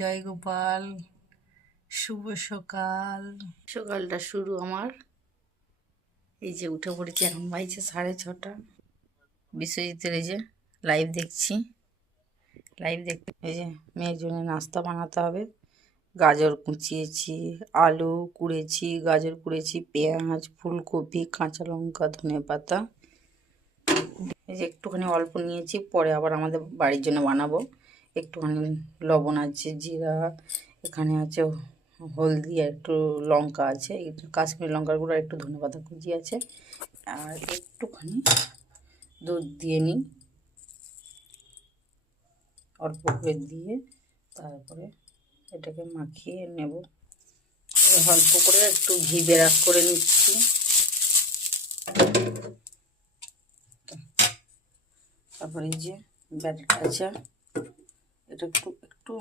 জয় গোপাল, শুভ সকাল। সকালটা শুরু আমার এই যে উঠে পড়েছি, এখন বাজছে 6:30। বিশ্বজিতের এই যে লাইভ দেখছি, লাইভ দেখতে। এই যে মেয়ের জন্য নাস্তা বানাতে হবে। গাজর কুচিয়েছি, আলু কুড়েছি, গাজর কুড়েছি, পেঁয়াজ, ফুলকপি, কাঁচা লঙ্কা, ধনেপাতা। এই যে একটুখানি অল্প নিয়েছি, পরে আবার আমাদের বাড়ির জন্য বানাবো। একটুখানি লবণ আছে, জিরা, এখানে আছে হলদি, আর একটু লঙ্কা আছে, একটু কাশ্মীরি লঙ্কার গুঁড়ো, একটু ধনেপাতা কুচি আছে, আর একটুখানি দুধ দিয়ে নিই, অল্প করে দিয়ে তারপরে এটাকে মাখিয়ে নেব। অল্প করে একটু ঘি বেরাস করে নিচ্ছি। তারপরে এই যে ব্যাটারটা আছে, এটা একটু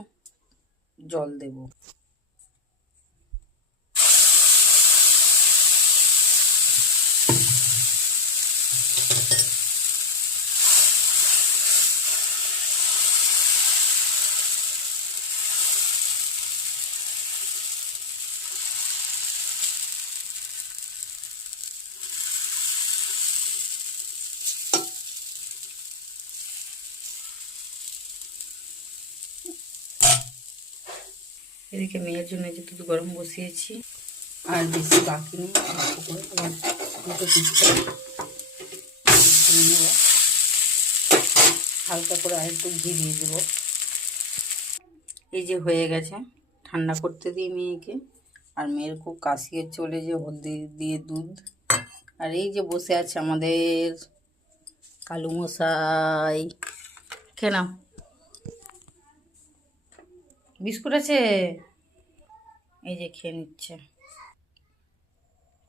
জল দেব। এদিকে মেয়ের জন্য যে দুধ গরম বসিয়েছি, আর বেশি বাকি নেই, দুটো পিঠে নেব। হালকা করে আর একটু ঘি দিয়ে দেবো। এই যে হয়ে গেছে, ঠান্ডা করতে দিই মেয়েকে। আর মেয়ের খুব কাশি চলে, যে হলদি দিয়ে দুধ। আর এই যে বসে আছে আমাদের কালু মশাই, কেন বিস্কুট আছে, এই যে খেয়ে নিচ্ছে।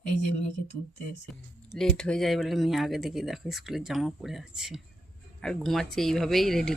এই যে মেয়েকে তুলতে এসে লেট হয়ে যায় বলে মেয়ে আগে থেকে দেখো স্কুলের জামা পরে আছে, আর ঘুমাচ্ছে এইভাবেই রেডি।